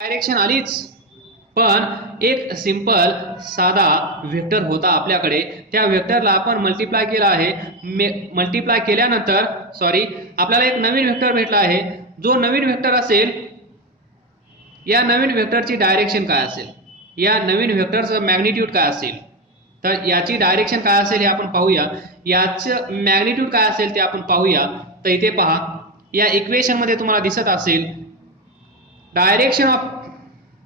Direction आलीच, पण एक सिंपल साधा वेक्टर होता आपल्याकडे. त्या वेक्टरला आपण मल्टिप्लाय केला आहे. मल्टिप्लाय केल्यानंतर आपल्याला एक नवीन वेक्टर भेटला आहे. जो नवीन वेक्टर असेल, या नवीन वेक्टरची डायरेक्शन काय असेल, या नवीन वेक्टरचं मॅग्निट्यूड काय असेल, तर याची डायरेक्शन काय असेल हे आपण पाहूया. याचं मॅग्निट्यूड काय असेल ते आपण पाहूया. तर इथे पहा, या इक्वेशन मध्ये तुम्हाला दिसत असेल direction of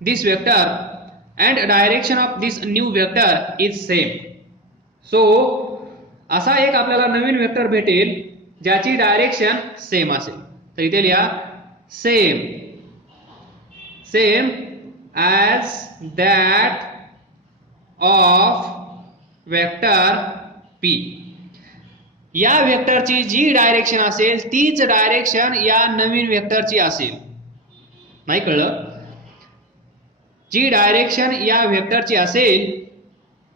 this vector and direction of this new vector is same. So असा एक आपल्याला नवीन वेक्टर भेटेल ज्याची डायरेक्शन सेम असेल. तर इथे लिहा same as that of vector p. या वेक्टरची जी डायरेक्शन असेल तीच डायरेक्शन या नवीन वेक्टरची असेल. नाही कळलं? जी डायरेक्शन या वेक्टरची असेल,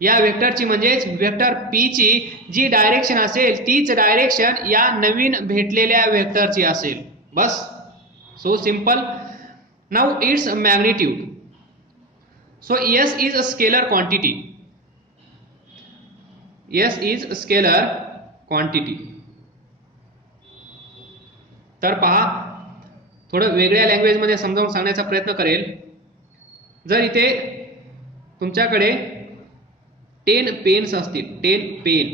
या वेक्टरची म्हणजेच वेक्टर पी ची जी डायरेक्शन असेल तीच डायरेक्शन या नवीन भेटलेल्या वेक्टरची असेल. बस, so simple. Now it's magnitude. So S is a scalar quantity. S is scalar quantity. तर पहा, थोडं वेगळ्या लँग्वेज मध्ये समजावून सांगण्याचा प्रयत्न करेल. जर इथे तुमच्याकडे 10 पेन्स असतील, 10 पेन,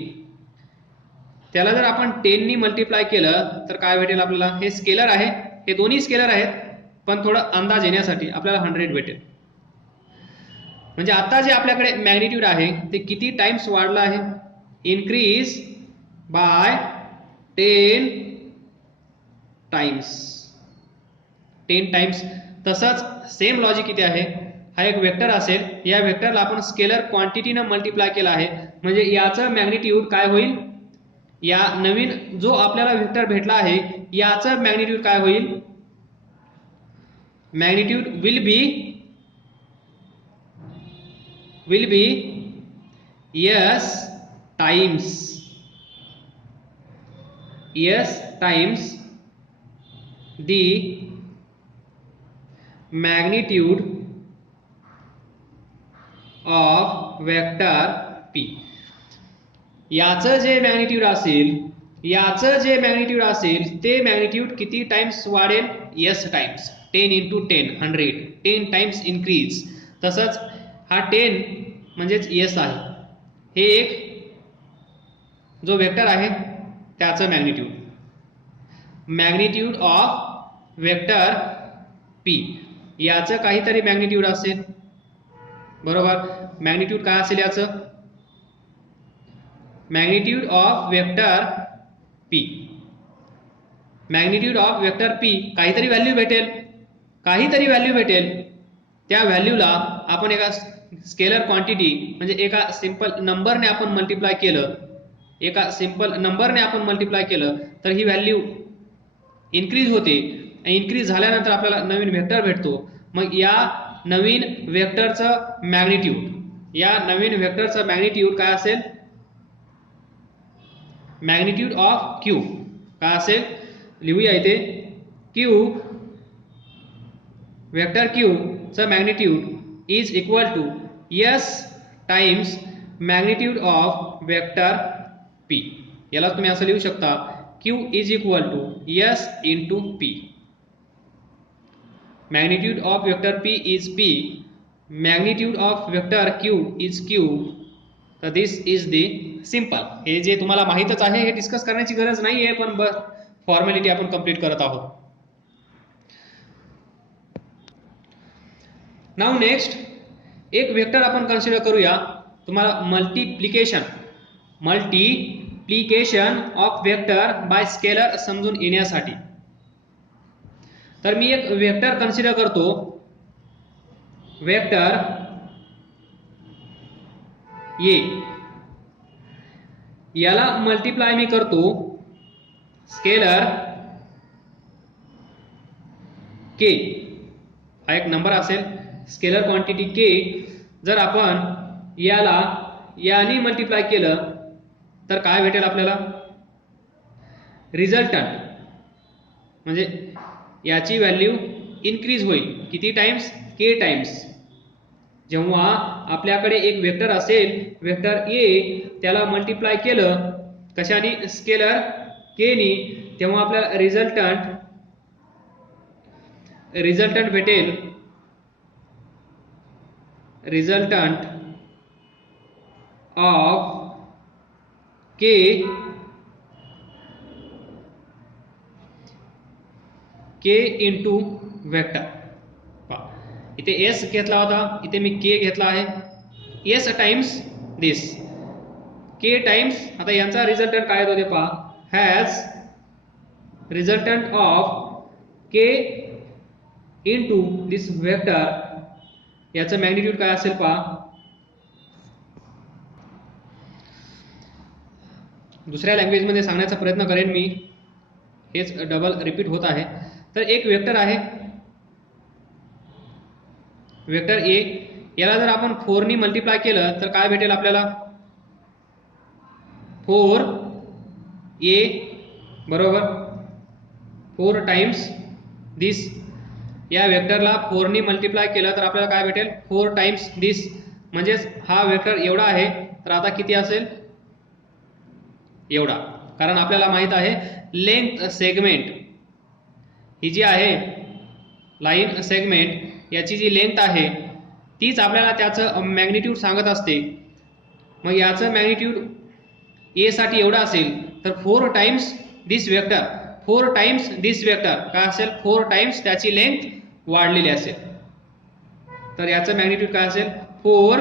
त्याला जर आपण 10 नी मल्टिप्लाय केलं तर काय भेटेल आपल्याला? हे स्केलर आहे, हे दोन्ही स्केलर आहेत, पण थोडा अंदाज येण्यासाठी आपल्याला 100 भेटेल. म्हणजे आता जे आपल्याकडे मॅग्निट्यूड आहे ते किती टाइम्स वाढलं आहे? Increase by 10 times. 10 टाइम्स. तसंच सेम लॉजिक इथे आहे. हा एक वेक्टर असेल, या वेक्टरला आपण स्केलर क्वांटिटीनं मल्टिप्लाय केला आहे, म्हणजे याचं मॅग्निट्यूड काय होईल? या नवीन जो आपल्याला वेक्टर भेटला आहे याचं मॅग्निट्यूड काय होईल? Magnitude will be S times the magnitude of vector p. याचं जे मॅग्निट्यूड असेल, ते मॅग्निट्यूड किती टाइम्स वाढेल? S times. 10 into 10 100. 10 times increase. तसंच हा 10 म्हणजेच S आहे. हे एक जो वेक्टर आहे त्याचं मॅग्निट्यूड ऑफ वेक्टर p. याचं काहीतरी मॅग्निट्यूड असेल, बरोबर? मॅग्निट्यूड काय असेल याचं? Magnitude of vector p. Magnitude of vector p काहीतरी व्हॅल्यू भेटेल. त्या व्हॅल्यूला आपण एका स्केलर क्वांटिटी म्हणजे एका सिंपल नंबरने आपण मल्टिप्लाय केलं, तर ही व्हॅल्यू इन्क्रीज होते. इन्क्रीज झाल्यानंतर आपल्याला नवीन वेक्टर भेटतो. मग या नवीन वेक्टरचं मॅग्निट्यूड काय असेल? मॅग्निट्यूड ऑफ Q काय असेल? लिहूया इथे. वेक्टर Q चं magnitude is equal to S times magnitude of vector P. याला तुम्ही असं लिहू शकता, Q is equal to S into P. magnitude of vector p is p, magnitude of vector q is q. तर दिस is the simple. हे जे तुम्हाला माहीतच आहे, हे डिस्कस करण्याची गरज नाहीये, पण बस फॉर्मॅलिटी आपण कंप्लीट करत आहोत. नाउ नेक्स्ट एक वेक्टर आपण कन्सिडर करूया. तुम्हाला multiplication of vector by scalar समजून येण्यासाठी. तर मी एक वेक्टर कन्सिडर करतो, वेक्टर ए. याला मल्टिप्लाय मी करतो स्केलर के. हा एक नंबर असेल, स्केलर क्वांटिटी के. जर आपण याला याने मल्टिप्लाय केलं तर काय भेटेल आपल्याला? रिझल्टंट म्हणजे याची व्हॅल्यू इन्क्रीज होईल. किती टाइम्स? के टाइम्स, जेव्हा आपल्याकडे एक वेक्टर असेल वेक्टर ए, त्याला मल्टिप्लाय केलं कशाने, स्केलर के नी, तेव्हा आपल्याला रिझल्टंट भेटेल, resultant of K into vector. इथे एस घेतला होता, इथे मी के घेतला आहे. एस टाइम्स दिस, के टाइम्स, आता यांचा रिझल्टंट काय येतो ते पहा, has resultant of K into this vector, याचं मॅग्निट्यूड काय असेल पहा. दुसऱ्या लँग्वेजमध्ये सांगण्याचा प्रयत्न करेन मी, हेच डबल रिपीट होत आहे. तर एक वेक्टर आहे वेक्टर ए, याला जर आपण 4 नी मल्टिप्लाय केलं तर काय भेटेल आपल्याला, 4 ए बरोबर 4 टाइम्स दिस. या वेक्टरला 4 नी मल्टिप्लाय केलं तर आपल्याला काय भेटेल, 4 टाइम्स दिस. म्हणजेच हा वेक्टर एवढा आहे, तर आता किती असेल, एवढा. कारण आपल्याला माहित आहे लेंथ सेगमेंट ही जी आहे, लाईन सेगमेंट याची जी लेंथ आहे तीच आपल्याला त्याचं मॅग्निट्यूड सांगत असते. मग याचं मॅग्निट्यूड ए साठी एवढा असेल, तर 4 टाइम्स दिस वेक्टर, 4 टाइम्स दिस वेक्टर काय असेल, 4 टाइम्स त्याची लेंथ वाढलेली असेल. तर याचं मॅग्निट्यूड काय असेल, 4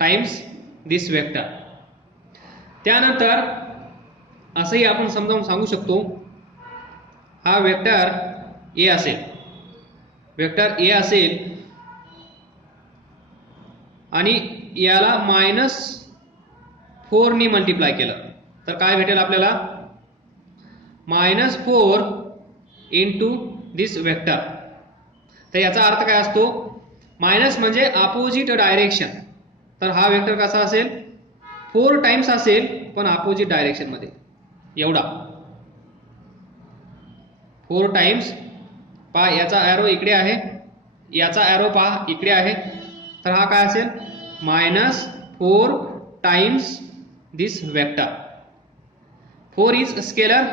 टाइम्स दिस वेक्टर. त्यानंतर असंही आपण समजावून सांगू शकतो, हा वेक्टर ए असेल, वेक्टर ए असेल आणि याला -4 नी मल्टिप्लाय केलं तर काय भेटेल आपल्याला, -4 इंटू दिस वेक्टर. तर याचा अर्थ काय असतो, मायनस म्हणजे अपोजिट डायरेक्शन. तर हा वेक्टर कसा असेल, 4 टाइम्स असेल पण अपोजिट डायरेक्शन मध्ये, एवढा 4 टाइम्स. पहा याचा ॲरो इकडे आहे, याचा ॲरो पहा इकडे आहे, तर हा काय असेल, -4 times this vector. 4 is scalar,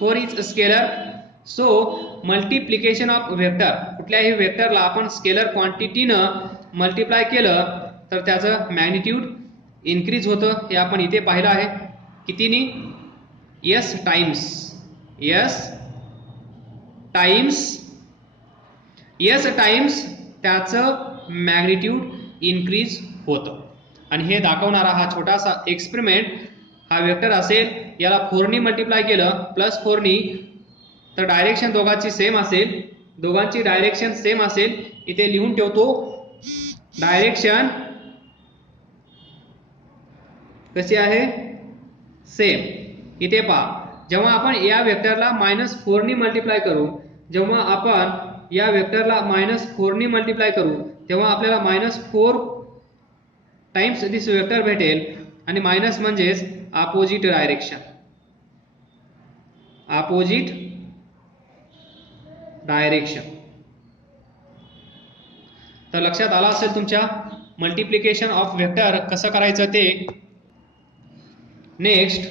4 is scalar. So multiplication of vector, कुठल्याही वेक्टरला आपण स्केलर क्वांटिटीनं मल्टिप्लाय केलं तर त्याचं मॅग्निट्यूड इन्क्रीज होतं. हे आपण इथे पाहिलं आहे, कितीनी, एस टाइम्स, एस टाइम्स त्याचं मॅग्निट्यूड इन्क्रीज होतं. आणि हे दाखवणारा हा छोटासा एक्सपेरिमेंट, हा वेक्टर असेल, याला 4 नी मल्टिप्लाय केलं +4 नी, तर डायरेक्शन दोघांची सेम असेल, दोघांची डायरेक्शन सेम असेल. इथे लिहून ठेवतो, डायरेक्शन कशी आहे, सेम. इथे पहा, जेव्हा आपण या वेक्टरला -4 नी मल्टिप्लाय करू, जेव्हा आपण या वेक्टरला -4 नी मल्टिप्लाय करू, तेव्हा आपल्याला -4 टाइम्स दिस वेक्टर भेटेल. आणि मायनस म्हणजेच अपोजिट डायरेक्शन, अपोजिट डायरेक्शन. तर लक्षात आला असेल तुमच्या मल्टिप्लिकेशन ऑफ वेक्टर कसं करायचं ते. Next,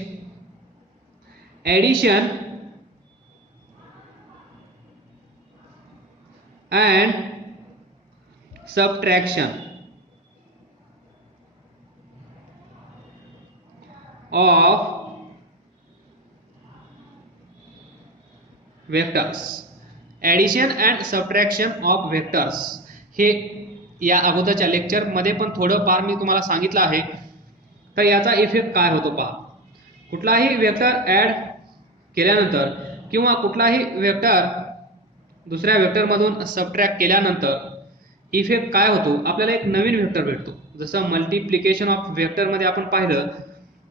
addition and subtraction of vectors. Addition and subtraction of vectors, हे या अगोदरच्या लेक्चर मध्ये पण थोडं फार मी तुम्हाला सांगितलं आहे. तर याचा इफेक्ट काय होतो पहा. कुठलाही वेक्टर ऍड केल्यानंतर किंवा कुठलाही वेक्टर दुसऱ्या वेक्टरमधून सबट्रॅक्ट केल्यानंतर इफेक्ट काय होतो, आपल्याला एक नवीन वेक्टर भेटतो. जसं मल्टिप्लिकेशन ऑफ वेक्टरमध्ये आपण पाहिलं,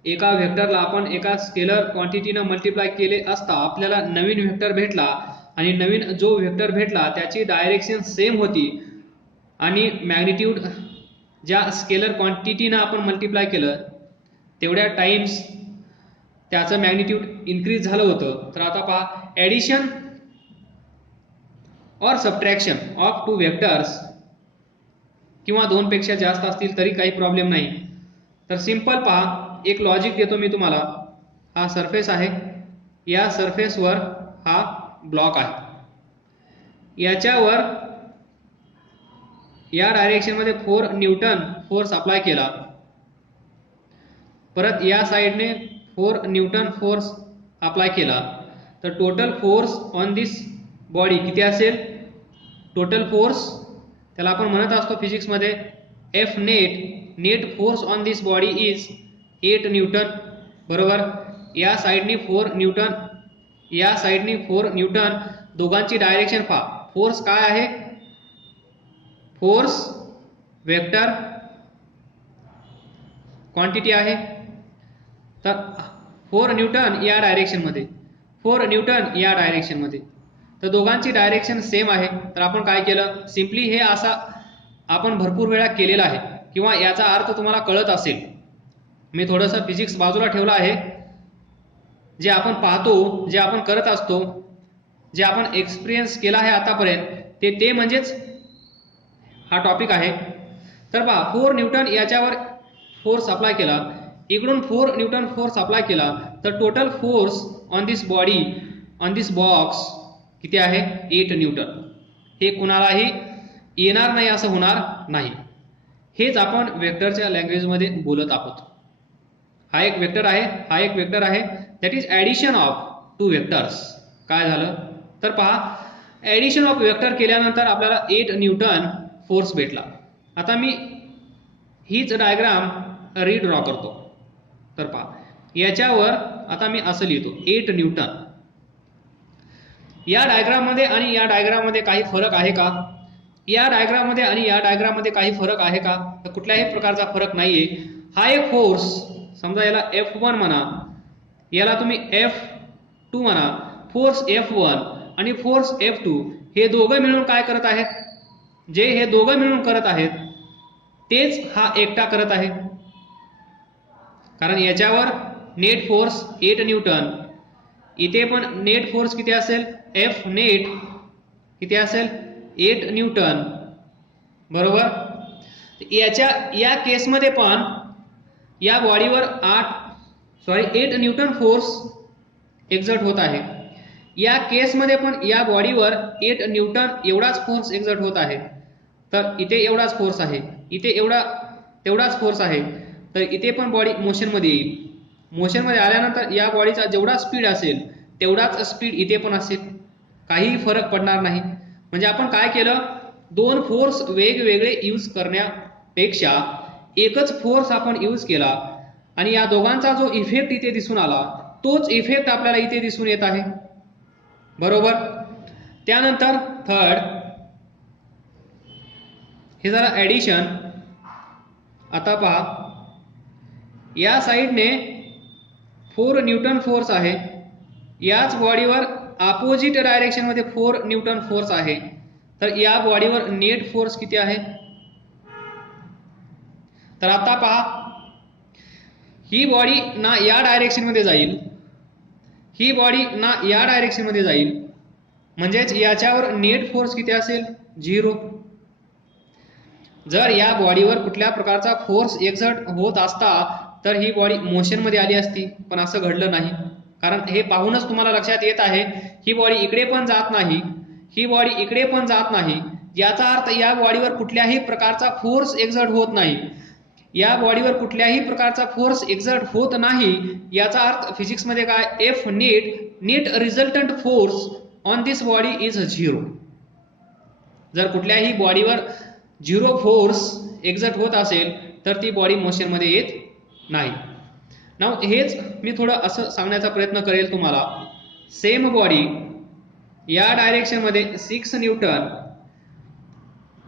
एका वेक्टरला आपण एका स्केलर क्वांटिटीनं मल्टिप्लाय केले असता आपल्याला नवीन वेक्टर भेटला, आणि नवीन जो वेक्टर भेटला त्याची डायरेक्शन सेम होती, आणि मॅग्निट्यूड ज्या स्केलर क्वांटिटीनं आपण मल्टिप्लाय केलं तेवढ्या टाइम्स त्याचं मॅग्निट्यूड इन्क्रीज झालं होतं. तर आता पहा, ॲडिशन और सबट्रॅक्शन ऑफ टू वेक्टर्स किंवा दोनपेक्षा जास्त असतील तरी काही प्रॉब्लेम नाही. तर सिंपल पहा, एक लॉजिक देतो मी तुम्हाला. हा सरफेस आहे, या सरफेसवर हा ब्लॉक आहे, याच्यावर या डायरेक्शनमध्ये 4 न्यूटन फोर्स अप्लाय केला, परत या साइडने 4 न्यूटन फोर्स अप्लाय केला, तर total force on this body किती असेल? टोटल फोर्स त्याला आपण म्हणत असतो फिजिक्समध्ये F net. Net force on this body is 8 newton. बरोबर. या साइडनी 4 न्यूटन, या साइडनी 4 न्यूटन. दोघांची डायरेक्शन पहा. फोर्स काय आहे? फोर्स वेक्टर क्वांटिटी आहे. तर 4 न्यूटन या डायरेक्शनमध्ये, 4 न्यूटन या डायरेक्शनमध्ये, तर दोघांची डायरेक्शन सेम आहे. तर आपण काय केलं? सिम्पली हे असा आपण भरपूर वेळा केलेला आहे, किंवा याचा अर्थ तुम्हाला कळत असेल. मी थोडंसं फिजिक्स बाजूला ठेवलं आहे. जे आपण पाहतो, जे आपण करत असतो, जे आपण एक्सपिरियन्स केला आहे आतापर्यंत, ते म्हणजेच हा टॉपिक आहे. तर पहा, 4 न्यूटन याच्यावर फोर्स अप्लाय केला, इकडून 4 न्यूटन फोर्स अप्लाय केला, तर total force on this body, on this box किती आहे? 8 न्यूटन. हे कुणालाही येणार नाही असं होणार नाही. हेच आपण वेक्टरच्या लँग्वेजमध्ये बोलत आहोत. हा एक वेक्टर आहे, हा एक वेक्टर आहे. That is addition of two vectors. काय झालं? तर पहा, ॲडिशन ऑफ वेक्टर केल्यानंतर आपल्याला 8 न्यूटन फोर्स भेटला. आता मी हीच डायग्राम रीड्रॉ करतो. तर पहा, याच्यावर आता मी असं लिहितो 8 न्यूटन. या डायग्राममध्ये आणि या डायग्राममध्ये काही फरक आहे का? या डायग्राममध्ये आणि या डायग्राममध्ये काही फरक आहे का? तर कुठल्याही प्रकारचा फरक नाहीये. हा एक फोर्स, समजा याला F1 म्हणा, याला तुम्ही F2 म्हणा. फोर्स F1 आणि फोर्स F2 हे दोघं मिळून काय करत आहेत? जे हे दोघं मिळून करत आहेत तेच हा एकटा करत आहे. कारण याच्यावर नेट फोर्स 8 न्यूटन, इथे पण नेट फोर्स किती असेल? F नेट किती असेल? 8 न्यूटन. बरोबर. या केसमध्ये पण या बॉडीवर 8 न्यूटन फोर्स एक्झर्ट होत आहे. या केसमध्ये पण या बॉडीवर 8 न्यूटन एवढाच फोर्स एक्झर्ट होत आहे. तर इथे एवढाच फोर्स आहे, इथे तेवढाच फोर्स आहे. तर इथे पण बॉडी मोशनमध्ये येईल. मोशनमध्ये आल्यानंतर या बॉडीचा जेवढा स्पीड असेल तेवढाच स्पीड इथे पण असेल. काही फरक पडणार नाही. म्हणजे आपण काय केलं? दोन फोर्स वेगवेगळे यूज करण्यापेक्षा एकच फोर्स आपण यूज केला, आणि या दोघांचा जो इफेक्ट इथे दिसून आला तोच इफेक्ट आपल्याला इथे दिसून येत आहे. बरोबर. त्यानंतर थर्ड, हे झालं ॲडिशन. आता पहा, या साइडने 4 न्यूटन फोर्स आहे, याच बॉडीवर अपोजिट डायरेक्शन मध्ये 4 न्यूटन फोर्स आहे. तर या बॉडीवर नेट फोर्स किती आहे? तर आता पहा, ही बॉडी ना या डायरेक्शन मध्ये जाईल, ही बॉडी ना या डायरेक्शन मध्ये जाईल, म्हणजेच याच्यावर नेट फोर्स किती असेल? 0. जर या बॉडीवर कुठल्या प्रकारचा फोर्स एक्झर्ट होत असता तर ही बॉडी मोशन मध्ये आली असती, पण असं घडलं नाही. कारण हे पाहूनच तुम्हाला लक्षात येत आहे, ही बॉडी इकडे पण जात नाही, ही बॉडी इकडे पण जात नाही. याचा अर्थ या बॉडीवर कुठल्याही प्रकारचा फोर्स एक्झर्ट होत नाही. या बॉडीवर कुठल्याही प्रकारचा फोर्स एक्झर्ट होत नाही, याचा अर्थ फिजिक्स मध्ये काय? F net resultant force on this body is 0. जर कुठल्याही बॉडीवर 0 फोर्स एक्झर्ट होत असेल तर ती बॉडी मोशन मध्ये येत नाही. नाव हेच मी थोडं असं सांगण्याचा प्रयत्न करेल तुम्हाला. सेम बॉडी या डायरेक्शन मध्ये 6 न्यूटन,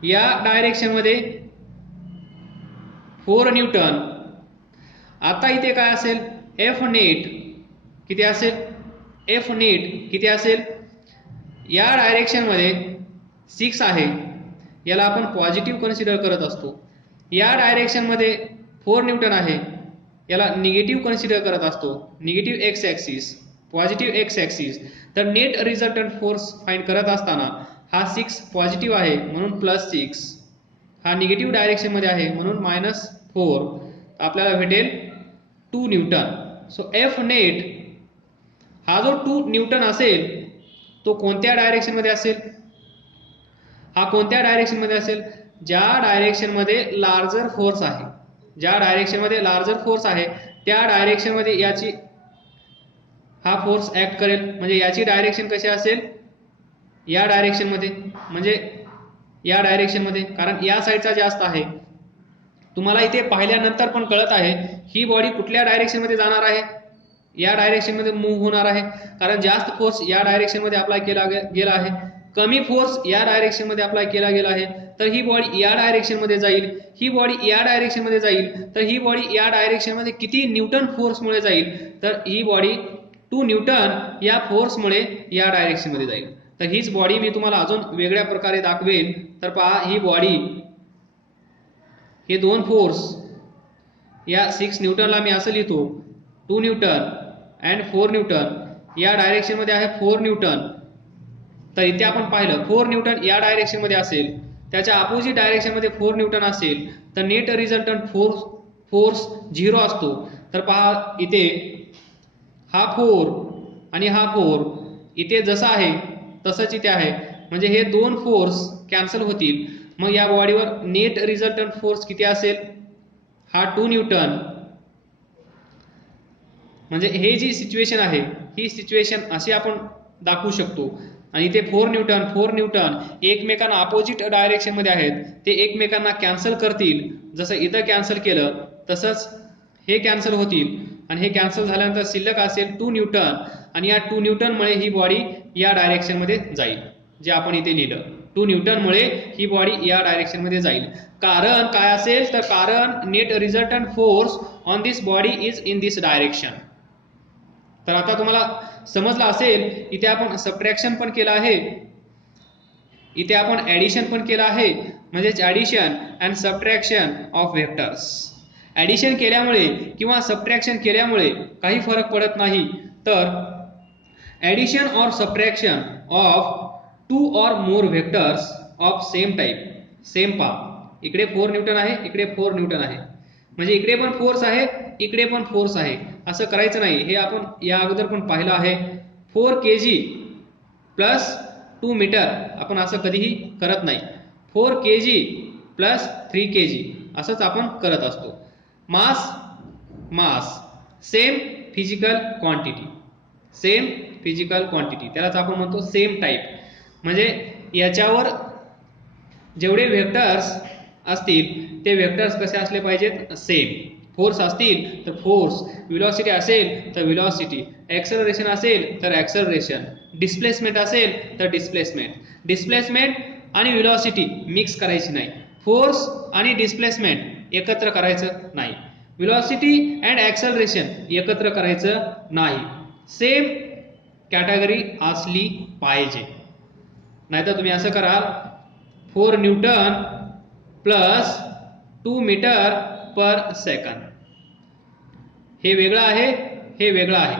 या डायरेक्शन मध्ये 4 न्यूटन. आता इथे काय असेल? एफ नेट किती असेल? एफ नेट किती असेल? या डायरेक्शन मध्ये 6 आहे, याला आपण पॉझिटिव्ह कन्सिडर करत असतो. या डायरेक्शन मध्ये 4 न्यूटन आहे, याला निगेटिव्ह कन्सिडर करत असतो. Negative x axis, positive x axis. तर नेट रिझल्टंट फोर्स फाइंड करत असताना हा 6 पॉझिटिव्ह आहे म्हणून +6, हा निगेटिव्ह डायरेक्शनमध्ये आहे म्हणून -4, आपल्याला भेटेल 2 न्यूटन. सो एफ नेट हा जो 2 न्यूटन असेल तो कोणत्या डायरेक्शनमध्ये असेल? हा कोणत्या डायरेक्शनमध्ये असेल? ज्या डायरेक्शनमध्ये लार्जर फोर्स आहे, ज्या डायरेक्शनमध्ये लार्जर फोर्स आहे त्या डायरेक्शनमध्ये याची हा फोर्स ऍक्ट करेल. म्हणजे याची डायरेक्शन कशी असेल? या डायरेक्शनमध्ये, म्हणजे या डायरेक्शनमध्ये, कारण या साईडचा जास्त आहे. तुम्हाला इथे पाहिल्यानंतर पण कळत आहे ही बॉडी कुठल्या डायरेक्शनमध्ये जाणार आहे? या डायरेक्शनमध्ये मूव्ह होणार आहे, कारण जास्त फोर्स या डायरेक्शनमध्ये अप्लाय केला गेला आहे, कमी फोर्स या डायरेक्शनमध्ये अप्लाय केला गेला आहे. तर ही बॉडी या डायरेक्शनमध्ये जाईल, ही बॉडी या डायरेक्शनमध्ये जाईल. तर ही बॉडी या डायरेक्शनमध्ये किती न्यूटन फोर्समुळे जाईल? तर ही बॉडी 2 न्यूटन या फोर्समुळे या डायरेक्शनमध्ये जाईल. तर हीच बॉडी मी तुम्हाला अजून वेगळ्या प्रकारे दाखवेन. तर पहा, ही बॉडी, हे दोन फोर्स, या 6 न्यूटनला मी असं लिहितो 2 न्यूटन अँड 4 न्यूटन, या डायरेक्शनमध्ये आहे 4 न्यूटन. तर इथे आपण पाहिलं 4 न्यूटन या डायरेक्शनमध्ये असेल, त्याच्या अपोजिट डायरेक्शनमध्ये 4 न्यूटन असेल, तर नेट रिझल्टंट फोर्स 0 असतो. तर पहा इथे हा 4 आणि हा 4 इथे जसा आहे तसंच इथे आहे, म्हणजे हे दोन फोर्स कॅन्सल होतील. मग या बॉडीवर नेट रिझल्टंट फोर्स किती असेल? हा 2 न्यूटन. म्हणजे हे जी सिच्युएशन आहे ही सिच्युएशन अशी आपण दाखवू शकतो. आणि इथे 4 न्यूटन एकमेकांना अपोजिट डायरेक्शन मध्ये आहेत, ते एकमेकांना कॅन्सल करतील. जसं इथं कॅन्सल केलं तसंच हे कॅन्सल होतील, आणि हे कॅन्सल झाल्यानंतर शिल्लक असेल 2 न्यूटन. आणि या 2 न्यूटनमुळे ही बॉडी या डायरेक्शनमध्ये जाईल, जे आपण इथे लिहिलं. 2 न्यूटनमुळे ही बॉडी या डायरेक्शनमध्ये जाईल. कारण काय असेल? तर कारण net resultant force on this body is in this direction. तर आता तुम्हाला समजलं असेल, इथे आपण सबट्रॅक्शन पण केलं आहे, इथे आपण ऍडिशन पण केलं आहे, म्हणजेच addition and subtraction of vectors. Addition केल्यामुळे किंवा सबट्रॅक्शन केल्यामुळे काही फरक पडत नाही. तर addition or subtraction of 2 or more vectors of same type. Same पहा, इकडे 4 न्यूटन आहे, इकडे 4 न्यूटन आहे, म्हणजे इकडे पण फोर्स आहे, इकडे पण फोर्स आहे. असं करायचं नाही, हे आपण या अगोदर पण पाहिलं आहे. 4 kg प्लस 2 मीटर आपण असं कधीही करत नाही. 4 kg प्लस 3 kg असंच आपण करत असतो. Mass same physical quantity, same physical quantity, त्यालाच आपण म्हणतो सेम टाइप. म्हणजे याच्यावर जेवढे व्हेक्टर्स असतील ते व्हेक्टर्स कसे असले पाहिजेत? सेम. फोर्स असतील तर फोर्स, व्हेलॉसिटी असेल तर व्हेलॉसिटी, ऍक्सेलरेशन असेल तर ऍक्सेलरेशन, डिस्प्लेसमेंट असेल तर डिस्प्लेसमेंट आणि व्हेलॉसिटी मिक्स करायची नाही. फोर्स आणि डिस्प्लेसमेंट एकत्र करायचं नाही. व्हेलॉसिटी अँड ऍक्सेलरेशन एकत्र करायचं नाही. सेम कॅटेगरी असली पाहिजे. नाहीतर तुम्ही असं कराल 4 न्यूटन प्लस 2 मीटर पर सेकंड, हे वेगळं आहे, हे वेगळं आहे.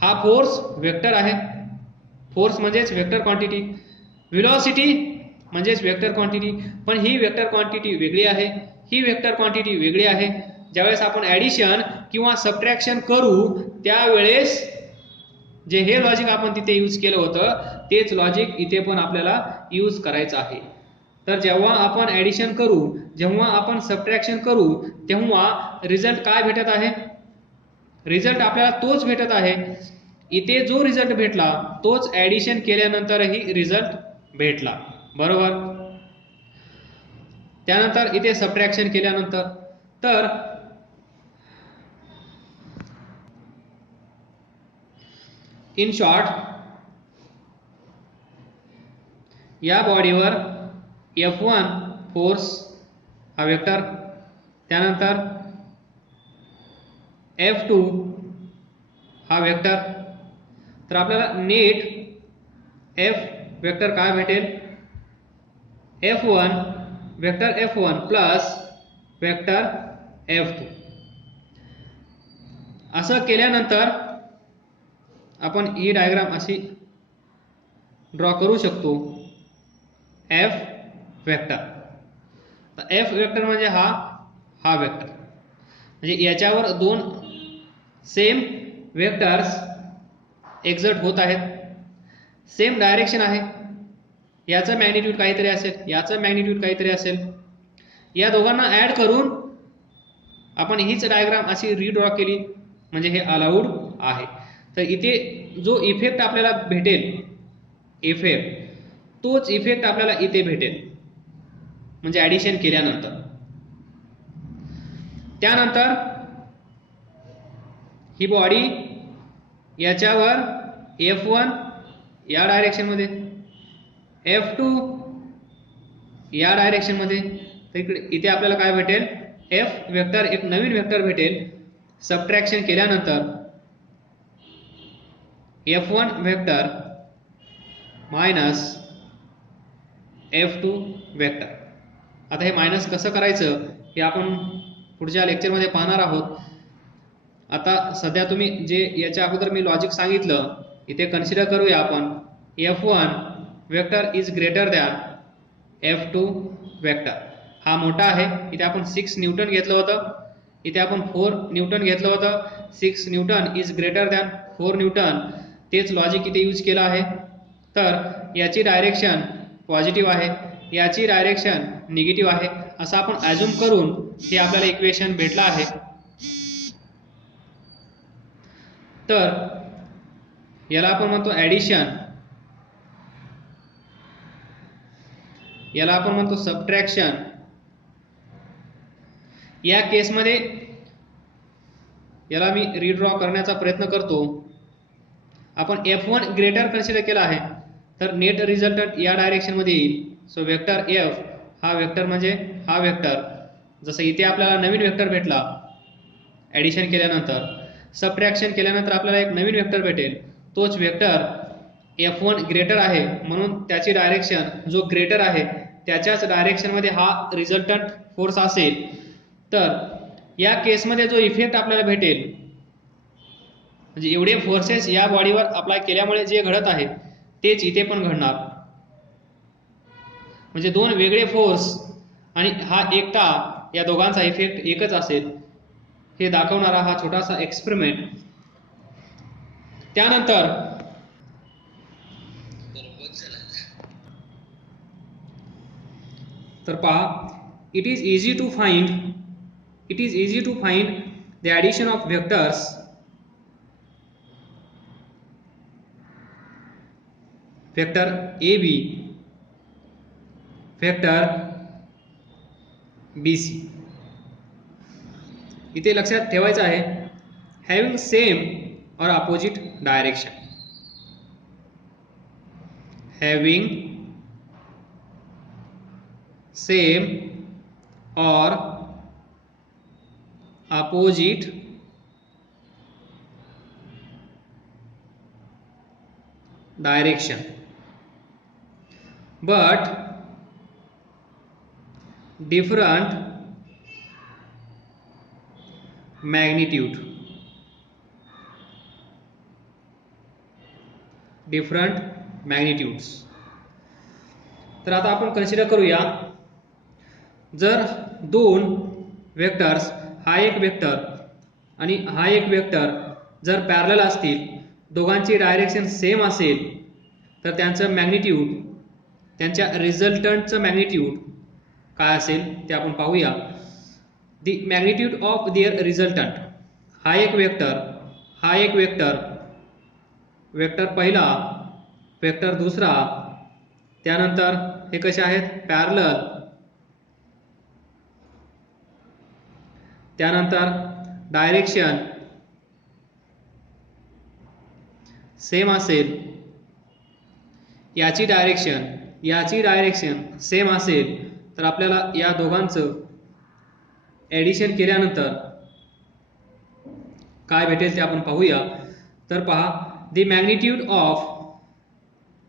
हा फोर्स वेक्टर आहे, फोर्स म्हणजेच वेक्टर क्वांटिटी, व्हेलॉसिटी म्हणजेच वेक्टर क्वांटिटी, पण ही वेक्टर क्वांटिटी वेगळी आहे, ही वेक्टर क्वांटिटी वेगळी आहे. ज्यावेळेस आपण ऍडिशन किंवा सबट्रॅक्शन करू त्यावेळेस जे हे लॉजिक आपण तिथे यूज केलं होतं तेच लॉजिक इथे पण आपल्याला यूज करायचं आहे. तर जेव्हा आपण ऍडिशन करू, जेव्हा आपण सबट्रॅक्शन करू, तेव्हा रिझल्ट काय भेटत आहे? रिझल्ट आपल्याला तोच भेटत आहे. इथे जो रिझल्ट भेटला तोच ऍडिशन केल्यानंतरही रिझल्ट भेटला, बरोबर. त्यानंतर इथे सबट्रॅक्शन केल्यानंतर, तर इन शॉर्ट या बॉडीवर F1 फोर्स हा वेक्टर, त्यानंतर F2 हा वेक्टर. तर आपल्याला नेट F वेक्टर काय भेटेल? F1 vector F1 plus vector F2. असं केल्यानंतर आपण ही डायग्राम अशी ड्रॉ करू शकतो. F vector. तर एफ वेक्टर म्हणजे हा वेक्टर, म्हणजे याच्यावर दोन सेम वेक्टर्स एक्झर्ट होत आहेत, सेम डायरेक्शन आहे, याचं मॅग्निट्यूड काहीतरी असेल, याचं मॅग्निट्यूड काहीतरी असेल. या दोघांना ऍड करून आपण हीच डायग्राम अशी रिड्रॉ केली म्हणजे हे अलाउड आहे. तर इथे जो इफेक्ट आपल्याला भेटेल, इफेक्ट, तोच इफेक्ट आपल्याला इथे भेटेल म्हणजे ऍडिशन केल्यानंतर. त्यानंतर ही बॉडी याच्यावर F1 या डायरेक्शन मध्ये, F2 या डायरेक्शन मध्ये. तर इथे आपल्याला काय भेटेल, एफ वेक्टर, एक नवीन वेक्टर भेटेल सबट्रॅक्शन केल्यानंतर. F1 vector minus F2 vector. आता हे मायनस कसं करायचं हे आपण पुढच्या लेक्चरमध्ये पाहणार आहोत. आता सध्या तुम्ही जे याच्या अगोदर मी लॉजिक सांगितलं इथे कन्सिडर करूया आपण. F1 vector is greater than F2 vector. हा मोठा आहे, इथे आपण 6 न्यूटन घेतलं होतं, इथे आपण 4 न्यूटन घेतलं होतं. 6 Newton is greater than 4 Newton, तेच लॉजिक इथे यूज केलं आहे. तर याची डायरेक्शन पॉझिटिव्ह आहे, याची डायरेक्शन निगेटिव्ह आहे, असं आपण ॲज्युम करून हे आपल्याला इक्वेशन भेटलं आहे. तर याला आपण म्हणतो ॲडिशन, याला आपण म्हणतो सबट्रॅक्शन. या केसमध्ये याला मी रिड्रॉ करण्याचा प्रयत्न करतो. आपण F1 ग्रेटर कन्सिडर केला आहे, तर नेट रिझल्टंट या डायरेक्शन मध्ये येईल. सो वेक्टर F हा वेक्टर म्हणजे हा वेक्टर, जसं इथे आपल्याला नवीन वेक्टर भेटला ॲडिशन केल्यानंतर, सबट्रॅक्शन केल्यानंतर आपल्याला एक नवीन वेक्टर भेटेल. तोच वेक्टर F1 ग्रेटर आहे म्हणून त्याची डायरेक्शन जो ग्रेटर आहे त्याच्याच डायरेक्शन मध्ये हा रिझल्टंट फोर्स असेल. तर या केसमध्ये जो इफेक्ट आपल्याला भेटेल म्हणजे एवढे फोर्सेस या बॉडीवर अप्लाय केल्यामुळे जे घडत आहे तेच इथे पण घडणार. म्हणजे दोन वेगळे फोर्स आणि हा एकटा, या दोघांचा इफेक्ट एकच असेल हे दाखवणारा हा छोटासा एक्सपेरिमेंट. त्यानंतर तर पहा, it is easy to find the addition of vectors vector AB vector BC. इथे लक्षात ठेवायचं आहे having same or opposite direction, having same or opposite direction but different magnitude, different magnitudes. तर आता आपण कन्सिडर करूया, जर दोन वेक्टर्स, हा एक वेक्टर आणि हा एक वेक्टर जर पॅरलल असतील, दोघांची डायरेक्शन सेम असेल, तर त्यांचं मॅग्निट्यूड, त्यांच्या रिझल्टंटचं मॅग्निट्यूड काय असेल ते आपण पाहूया. The magnitude of their resultant, हा एक वेक्टर, हा एक वेक्टर, वेक्टर पहिला, वेक्टर दुसरा, त्यानंतर हे कसे आहेत पॅरलल, त्यानंतर डायरेक्शन सेम असेल, याची डायरेक्शन सेम असेल, तर आपल्याला या दोघांचं ॲडिशन केल्यानंतर काय भेटेल ते आपण पाहूया. तर पहा, the magnitude of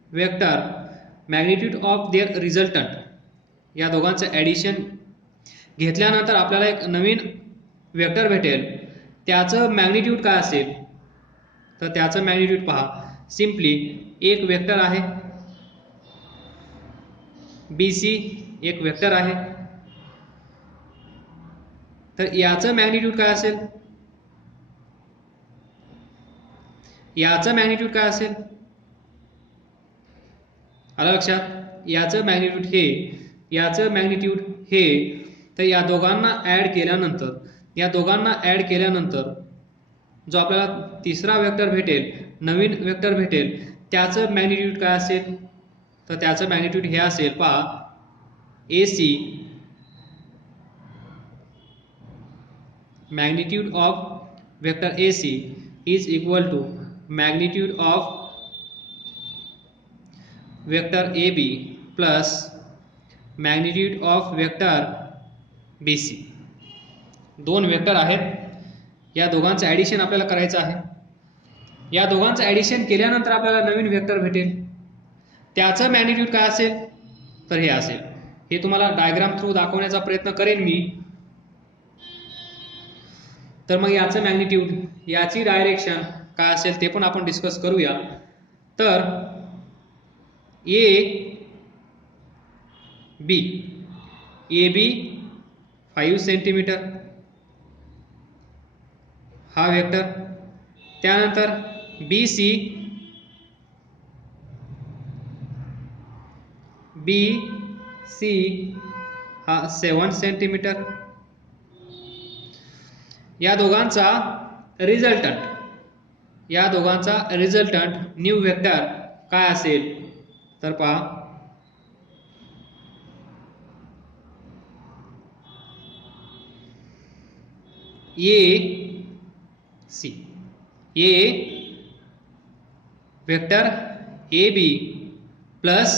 vector, magnitude of their resultant, या दोघांचं ॲडिशन घेतल्यानंतर आपल्याला एक नवीन वेक्टर भेटेल. त्याचं मॅग्निट्यूड काय असेल, तर त्याचं मॅग्निट्यूड पहा, सिम्पली एक वेक्टर आहे बी सी एक वेक्टर आहे. तर याचं मॅग्निट्यूड काय असेल? याचं मॅग्निट्यूड काय असेल? आलं लक्षात? याचं मॅग्निट्यूड हे, याचं मॅग्निट्यूड हे. तर या दोघांना ॲड केल्यानंतर जो आपल्याला तिसरा वेक्टर भेटेल, नवीन वेक्टर भेटेल, त्याचं मॅग्निट्यूड काय असेल? तर त्याचं मॅग्निट्यूड हे असेल, पहा, ए C magnitude of vector AC is equal to magnitude of vector AB plus magnitude of vector BC. दोन वेक्टर आहेत, या दोघांचं ॲडिशन आपल्याला करायचं आहे. या दोघांचं ॲडिशन केल्यानंतर आपल्याला नवीन वेक्टर भेटेल, त्याचं मॅग्निट्यूड काय असेल? तर हे असेल. हे तुम्हाला डायग्राम थ्रू दाखवण्याचा प्रयत्न करेन मी. तर मग याचं मॅग्निट्यूड, याची डायरेक्शन काय असेल ते पण आपण डिस्कस करूया. तर ए बी 5 सेंटीमीटर हा वेक्टर, त्यानंतर बी सी हा 7 सेंटीमीटर. या दोघांचा रिझल्टंट न्यू वेक्टर काय असेल? तर पहा, A vector A B plus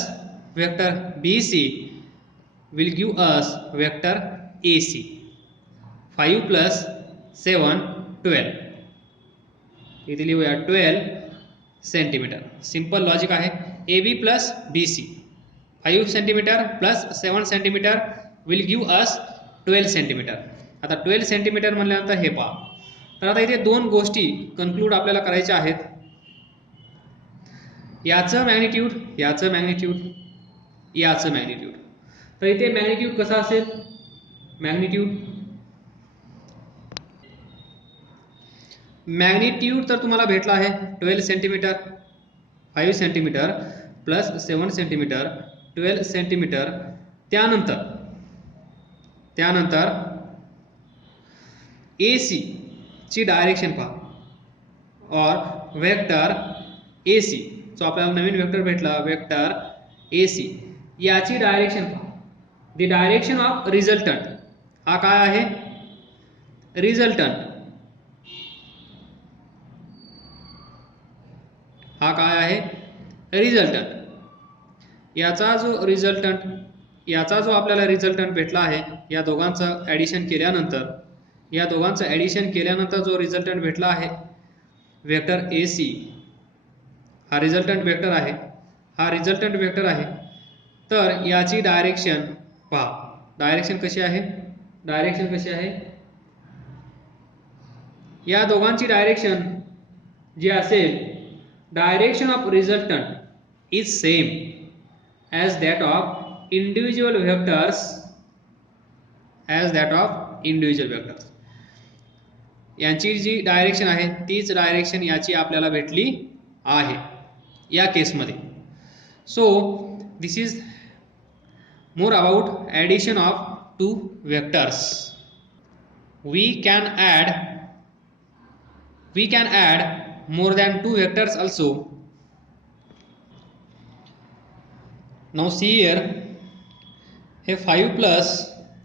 vector B C will give us vector A C. 5 plus 7 12. इथे लिहूया 12 सेंटीमीटर. सिंपल लॉजिक आहे. A B plus B C 5 centimetre plus 7 centimetre will give us 12 centimetre. आता 12 centimetre म्हणल्यानंतर हे पहा. तर आता इथे दोन गोष्टी कन्क्लूड आपल्याला करायच्या आहेत. याचं मॅग्निट्यूड, याचं मॅग्निट्यूड. तर इथे मॅग्निट्यूड कसा असेल? मॅग्निट्यूड तर तुम्हाला भेटला आहे 12 centimetre. 5 centimetre plus 7 centimetre 12 centimetre. त्यानंतर ए सी ची डायरेक्शन पहा, और वेक्टर ए सी जो आपल्याला नवीन वेक्टर भेटला, वेक्टर ए सी, याची डायरेक्शन पहा. द डायरेक्शन ऑफ रिझल्टंट हा काय आहे? रिझल्टंट हा काय आहे? रिझल्टंट. याचा जो आपल्याला रिझल्टंट भेटला आहे, या दोघांचं ॲडिशन केल्यानंतर जो रिझल्टंट भेटला आहे, वेक्टर ए सी हा रिझल्टंट वेक्टर आहे. तर याची डायरेक्शन पहा. डायरेक्शन कशी आहे? या दोघांची डायरेक्शन जी असेल, direction of resultant is same as that of individual vectors. यांची जी डायरेक्शन आहे तीच डायरेक्शन याची आपल्याला भेटली आहे या केसमध्ये. So this is more about addition of two vectors. We can add more than two vectors also. Now see here, हे 5 plus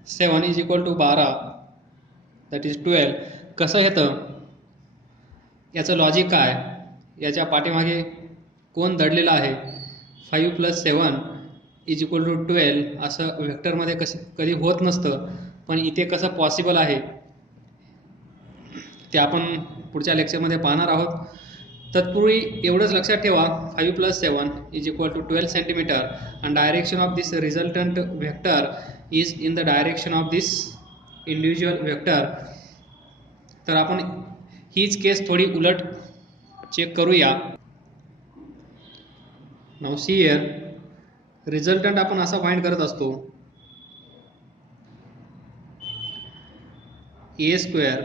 7 is equal to 12, that is 12. कसं येतं? याचं लॉजिक काय? याच्या पाठीमागे कोण दडलेला आहे? 5 plus 7 is equal to 12 असं वेक्टरमध्ये कधी होत नसतं, पण इथे कसं पॉसिबल आहे ते आपण पुढच्या लेक्चरमध्ये पाहणार आहोत. तत्पूर्वी एवढंच लक्षात ठेवा, 5 plus 7 is equal to 12 centimetre, and direction of this resultant vector is in the direction of this individual vector. तर आपण हीच केस थोडी उलट चेक करूया. Now see here, रिझल्टंट आपण असा फाइंड करत असतो ए स्क्वेअर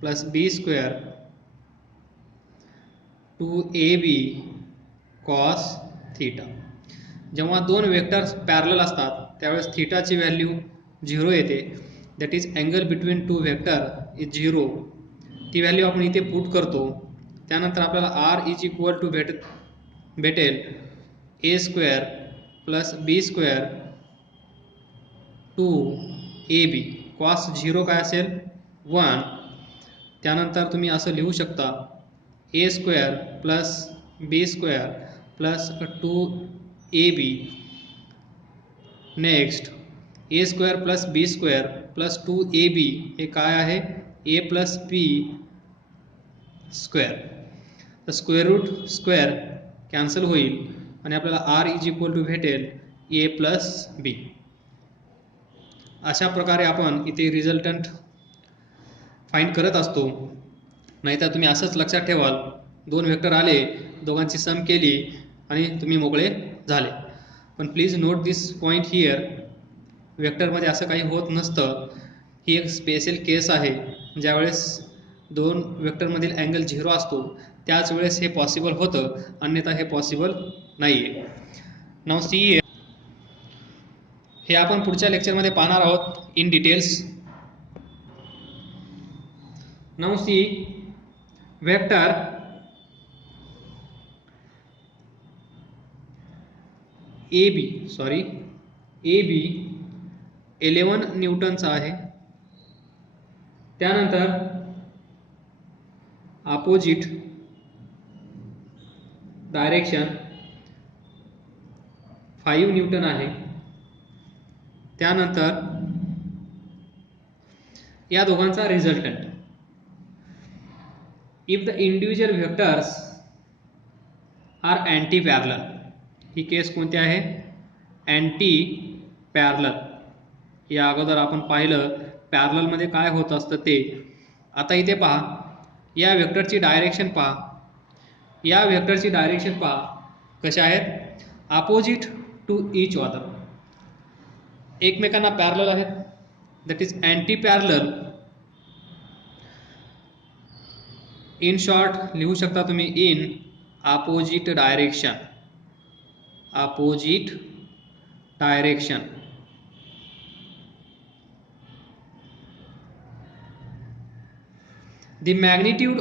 प्लस बी स्क्वेअर 2ab कॉस थीटा. जेव्हा दोन वेक्टर्स पॅरलल असतात त्यावेळेस थीटाची व्हॅल्यू 0 येते. That is angle between two vector is 0. ती व्हॅल्यू आपण इथे पुट करतो. त्यानंतर आपल्याला आर इज इक्वल टू भेटेल ए स्क्वेअर प्लस बी स्क्वेअर 2ab कॉस 0 काय असेल 1. त्यानंतर तुम्ही असं लिहू शकता ए स्क्वेअर प्लस बी स्क्वेअर प्लस 2ab. नेक्स्ट ए स्क्वेअर प्लस बी स्क्वेअर प्लस 2ab हे काय आहे ए प्लस बी स्क्वेअर. तर स्क्वेअर रूट स्क्वेअर कॅन्सल होईल आणि आपल्याला आर इज इक्वल टू भेटेल ए प्लस बी. अशा प्रकारे आपण इथे रिझल्टंट फाइंड करत असतो. नाहीतर तुम्ही असंच लक्षात ठेवाल दोन वेक्टर आले दोघांची सम केली आणि तुम्ही मोकळे झाले. पण please note this point here, वेक्टरमध्ये असं काही होत नसतं. ही एक स्पेशल केस आहे ज्यावेळेस दोन वेक्टरमधील अँगल 0 असतो त्याच वेळेस हे पॉसिबल होतं, अन्यथा हे पॉसिबल नाही आहे. नाव सी हे आपण पुढच्या लेक्चरमध्ये पाहणार आहोत इन डिटेल्स. नाव सी वेक्टर ए बी 11 न्यूटनचा आहे. त्यानंतर अपोजिट डायरेक्शन 5 न्यूटन आहे. त्यानंतर या दोघांचा resultant if the individual vectors are anti parallel. ही केस कोणती आहे अँटी पॅरलल. या अगोदर आपण पाहिलं पॅरललमध्ये काय होत असतं ते. आता इथे पहा या वेक्टरची डायरेक्शन पहा, या वेक्टरची डायरेक्शन पहा कशा आहेत अपोजिट टू इच अदर, एकमेकांना पॅरलल आहेत. That is anti parallel. In short लिहू शकता तुम्ही in opposite direction. Opposite direction. The magnitude